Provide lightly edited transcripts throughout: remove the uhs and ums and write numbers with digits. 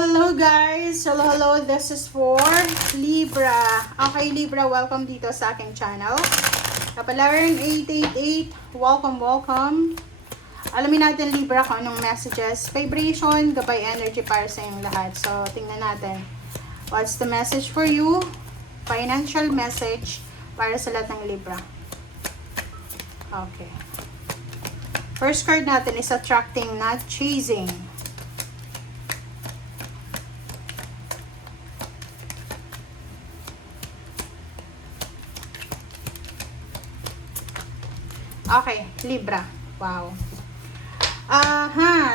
Hello guys! Hello, this is for Libra. Okay Libra, welcome dito sa aking channel. Kapalaran 888, welcome. Alamin natin Libra kung anong messages, vibration, gabay energy para sa inyong lahat. So, tingnan natin. What's the message for you? Financial message para sa lahat ng Libra. Okay. First card natin is attracting, not chasing. Okay, Libra. Wow.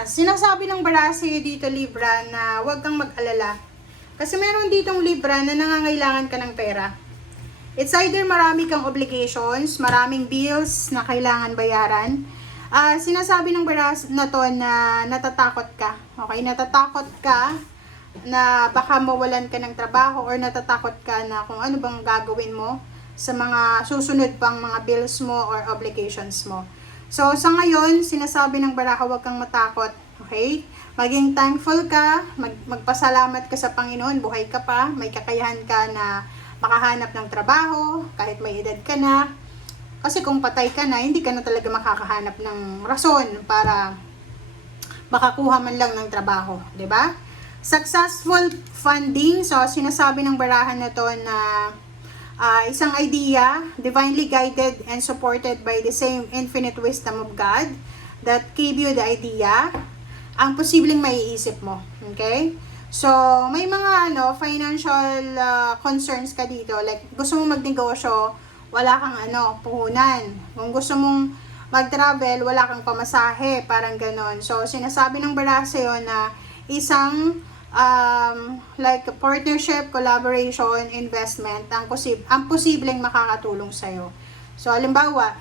Sinasabi ng bara sa'yo dito, Libra, na huwag kang mag-alala. Kasi meron ditong Libra na nangangailangan ka ng pera. It's either marami kang obligations, maraming bills na kailangan bayaran. Sinasabi ng bara na to na natatakot ka. Okay, natatakot ka na baka mawalan ka ng trabaho or natatakot ka na kung ano bang gagawin mo sa mga susunod pang mga bills mo or obligations mo. So, sa ngayon, sinasabi ng baraha, huwag kang matakot. Okay? Maging thankful ka, magpasalamat ka sa Panginoon, buhay ka pa, may kakayahan ka na makahanap ng trabaho, kahit may edad ka na. Kasi kung patay ka na, hindi ka na talaga makakahanap ng rason para makakuha man lang ng trabaho. 'Di ba? Successful funding. So, sinasabi ng barahan na to na isang idea, divinely guided and supported by the same infinite wisdom of God that gave you the idea, ang posibleng maiisip mo. Okay? So, may mga financial concerns ka dito. Like, gusto mong magnegosyo, wala kang puhunan. Kung gusto mong mag-travel, wala kang pamasahe, parang ganon. So, sinasabi ng bara sa'yo na isang like a partnership, collaboration, investment, ang posibleng makakatulong sa'yo. So, halimbawa,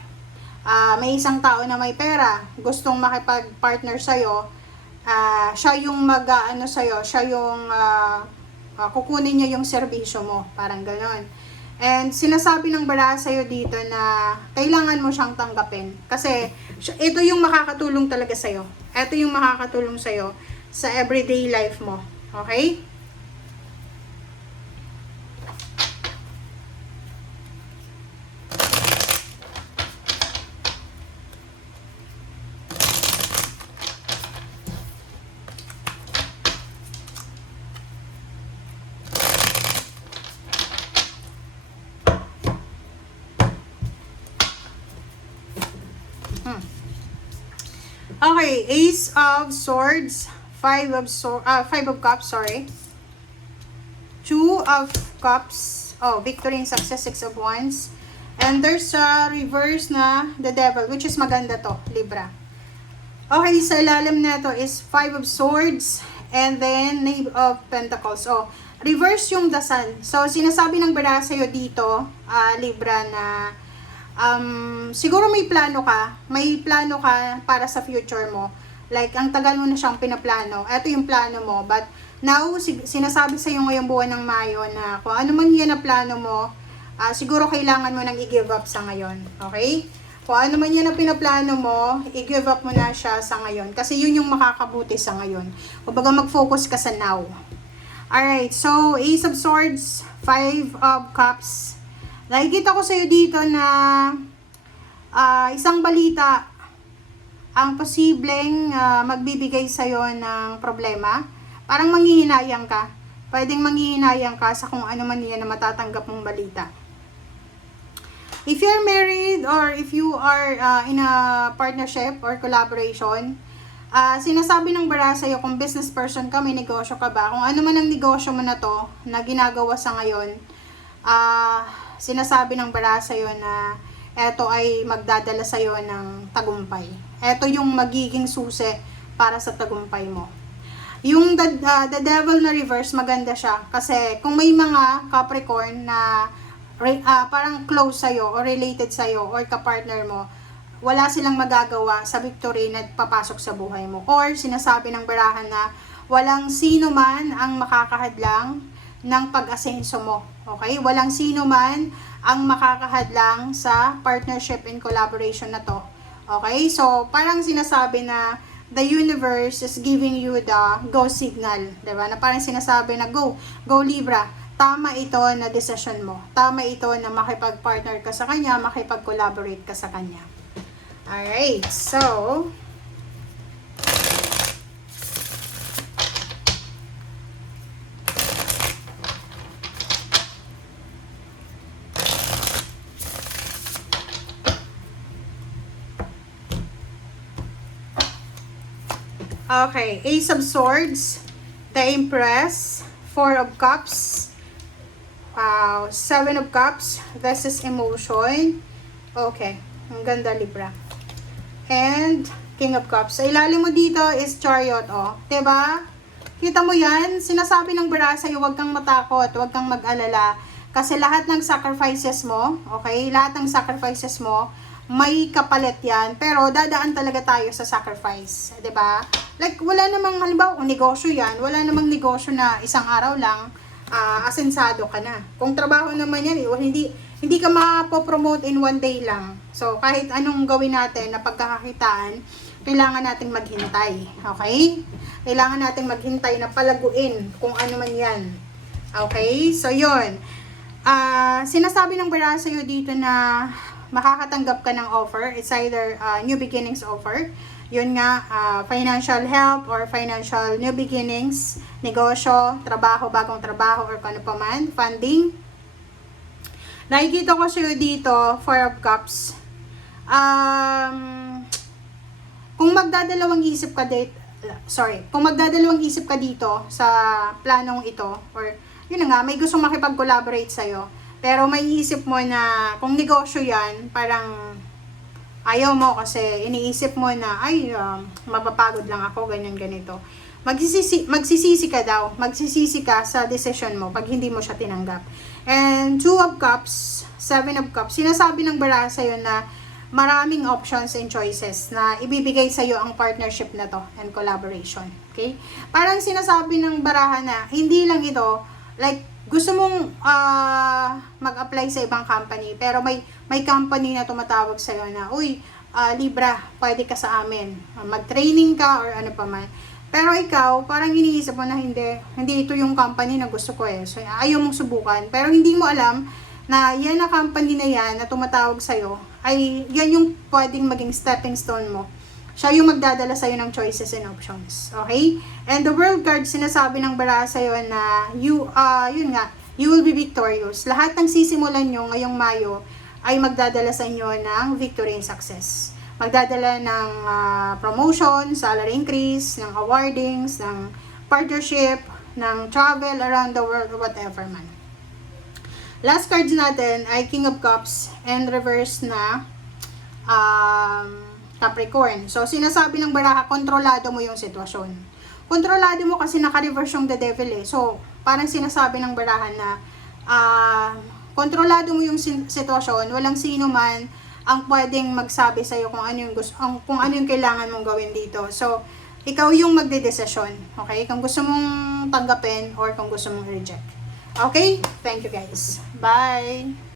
may isang tao na may pera, gustong makipag-partner sa'yo, siya yung sa'yo, siya yung kukunin niya yung serbisyo mo, parang ganon. And sinasabi ng bara sa'yo dito na kailangan mo siyang tanggapin. Kasi, ito yung makakatulong talaga sa'yo. Ito yung makakatulong sa'yo sa everyday life mo. Okay? Okay, Ace of Swords, Five of Cups, sorry. Two of Cups, victory and success, Six of Wands. And there's a reverse na the Devil, which is maganda to, Libra. Okay, sa ilalim na to is Five of Swords and then Knave of Pentacles. Reverse yung the Sun. So, sinasabi ng bara sa'yo dito, Libra, na siguro may plano ka para sa future mo. Like, ang tagal mo na siyang pinaplano. Ito yung plano mo. But, now, sinasabi sa'yo ngayong buwan ng Mayo na kung ano man yan na plano mo, siguro kailangan mo nang i-give up sa ngayon. Okay? Kung ano man yan na pinaplano mo, i-give up mo na siya sa ngayon. Kasi yun yung makakabuti sa ngayon. Kumbaga, mag-focus ka sa now. Alright, so, Ace of Swords, Five of Cups. Nakikita ko sa'yo dito na isang balita ang posibleng magbibigay sa'yo ng problema. Parang manghihinayang ka. Pwedeng manghihinayang ka sa kung ano man yan na matatanggap mong balita. If you're married or if you are in a partnership or collaboration, sinasabi ng bara sa'yo kung business person ka, may negosyo ka ba, kung ano man ang negosyo mo na to na ginagawa sa ngayon, sinasabi ng bara sa'yo na eto ay magdadala sa'yo ng tagumpay. Eto yung magiging susi para sa tagumpay mo. Yung the Devil na reverse, maganda siya. Kasi kung may mga Capricorn na parang close sa'yo or related sa'yo or kapartner mo, wala silang magagawa sa victory na papasok sa buhay mo. Or sinasabi ng barahan na walang sino man ang makakahadlang ng pag-asenso mo. Okay? Walang sino man ang makakahadlang sa partnership and collaboration na to. Okay? So, parang sinasabi na the universe is giving you the go signal, 'di ba? Na parang sinasabi na go Libra. Tama ito na decision mo. Tama ito na makipag-partner ka sa kanya, makipag-collaborate ka sa kanya. Alright, so okay, Ace of Swords, the Empress, Four of Cups, Seven of Cups, this is emotion. Okay, ang ganda Libra. And King of Cups. Sa ilalim mo dito is Chariot, oh. 'Di ba? Kita mo 'yan? Sinasabi ng bara sa'yo, huwag kang matakot, huwag kang mag-alala. Kasi lahat ng sacrifices mo, okay? Lahat ng sacrifices mo, may kapalit yan. Pero dadaan talaga tayo sa sacrifice. 'Di ba? Like, wala namang, halimbawa, kung negosyo yan, wala namang negosyo na isang araw lang, asensado ka na. Kung trabaho naman yan, hindi ka mapopromote in one day lang. So, kahit anong gawin natin na pagkakakitaan, kailangan nating maghintay. Okay? Kailangan nating maghintay na palaguin kung ano man yan. Okay? So, yun. Sinasabi ng bara sa'yo dito na makakatanggap ka ng offer. It's either new beginnings offer. Yun nga, financial help or financial new beginnings, negosyo, trabaho, bagong trabaho, or kung ano pa man, funding. Nakikita ko sa'yo dito, Four of Cups. Kung magdadalawang isip ka dito sa planong ito, or yun nga, may gustong makipag-collaborate sa'yo, pero may isip mo na kung negosyo yan, parang ayaw mo kasi iniisip mo na, mapapagod lang ako, ganyan, ganito. Magsisisi ka daw. Magsisisi ka sa decision mo pag hindi mo siya tinanggap. And Two of Cups, Seven of Cups, sinasabi ng bara sa'yo na maraming options and choices na ibibigay sa'yo ang partnership na to and collaboration. Okay? Parang sinasabi ng barahan na hindi lang ito, like, gusto mong mag-apply sa ibang company, pero may company na tumatawag sa'yo na, uy, Libra, pwede ka sa amin. Mag-training ka or ano pa man. Pero ikaw, parang iniisip mo na hindi ito yung company na gusto ko eh. So, ayaw mong subukan. Pero hindi mo alam na yan na company na yan na tumatawag sa'yo, ay yan yung pwedeng maging stepping stone mo. Siya yung magdadala sa'yo ng choices and options. Okay? And the World card, sinasabi ng bara sa'yo na you will be victorious. Lahat ng sisimulan nyo ngayong Mayo ay magdadala sa inyo ng victory and success. Magdadala ng promotion, salary increase, ng awardings, ng partnership, ng travel around the world, whatever man. Last cards natin ay King of Cups and reverse na Capricorn. So, sinasabi ng baraha, kontrolado mo yung sitwasyon. Kontrolado mo kasi naka-reverse yung the devil eh. So, parang sinasabi ng barahan na kontrolado mo yung sitwasyon. Walang sino man ang pwedeng magsabi sa'yo kung ano yung kung ano yung kailangan mong gawin dito. So, ikaw yung magdedesisyon. Okay? Kung gusto mong tanggapin or kung gusto mong reject. Okay? Thank you guys. Bye!